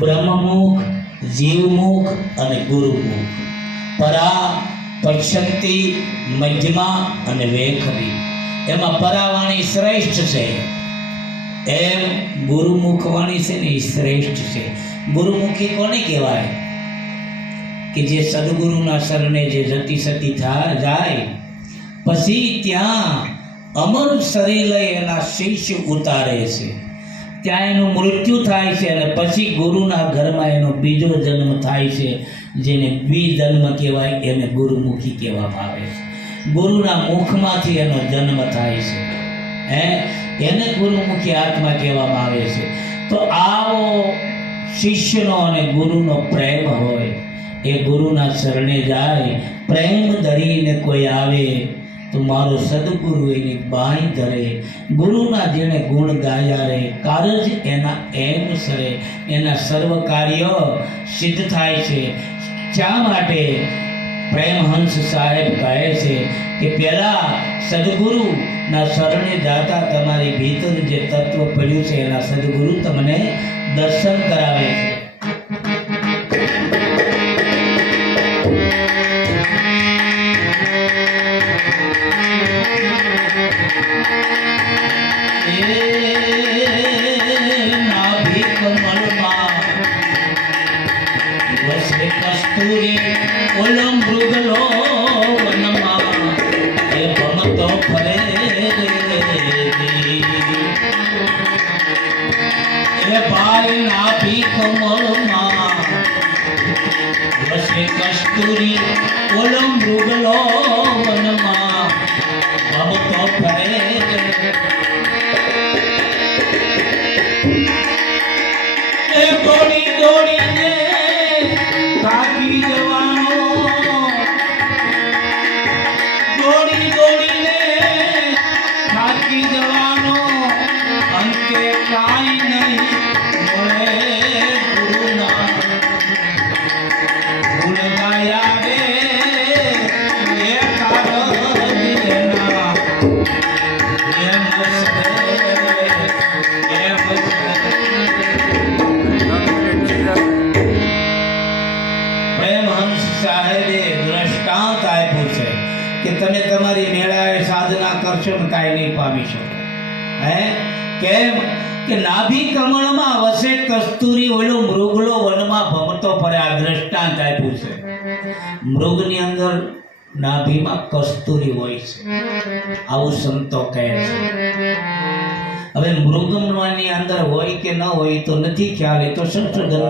બ્રહ્મમુખ, જીવમુખ અને ગુરુમુખ, પરા, પક્ષંતિ, મજ્જમા અને વેખરી. એમાં પરાવાણી શ્રેષ્ઠ છે, એમ ગુરુમુખ વાણી છે ને એ શ્રેષ્ઠ છે. ગુરુમુખી કોને કહેવાય? કે જે સદગુરુના શરણે જે જતી સતી જાય પછી ત્યાં અમર શરીર લઈ એના શિષ્ય ઉતારે છે, ત્યાં એનું મૃત્યુ થાય છે અને પછી ગુરુના ઘરમાં એનો બીજો જન્મ થાય છે, જેને દ્વિજન્મ કહેવાય. એને ગુરુમુખી કહેવામાં આવે છે. ગુરુના મુખમાંથી એનો જન્મ થાય છે, એને ગુરુમુખી આત્મા કહેવામાં આવે છે. તો આવો શિષ્યનો અને ગુરુનો પ્રેમ હોય, એ ગુરુના શરણે જાય, પ્રેમ ધરીને કોઈ આવે તો મારો સદગુરુ એની બાણી ધરે. ગુરુના જેણે ગુણ ગાયા રે, કારજ એના એમ સરે, એના સર્વ કાર્ય સિદ્ધ થાય છે. શા માટે પ્રેમહંસ સાહેબ કહે છે કે પહેલા સદગુરુના શરણે જાતા તમારી ભીતર જે તત્વ પડ્યું છે એના સદગુરુ તમને દર્શન કરાવે છે. કસ્તુરી ઓલો મૃગલો વનમાં એ ભમતો ફરે એ ભાઈ નાભી કમળમાં વસે કસ્તુરી ઓલો મૃગલો વનમાં ભમતો ફરે. એ દોડી દોડીને થાકી જવાનો, દોડી દોડીને થાકી જવાનો, અંતે કાંઈ નહીં મળે ગુરુના ભૂલ ગયા રે એ કારજ એના એમ પ્રેમહંસ સાહેબે દ્રષ્ટાંત આપ્યું છે કે તમે તમારી મેળાએ સાધના કરશો ને કાંઈ નહીં પામી શકો. કેમ કે નાભી કમળમાં વસે કસ્તુરી ઓલો મૃગલો વનમાં ભમતો ફરે. આ દ્રષ્ટાંત આપ્યું છે. મૃગની અંદર નાભીમાં કસ્તુરી હોય છે, આવું સંતો કહે છે. હવે મૃગની અંદર હોય કે ન હોય તો નથી ખ્યાલ, એ તો સંશોધન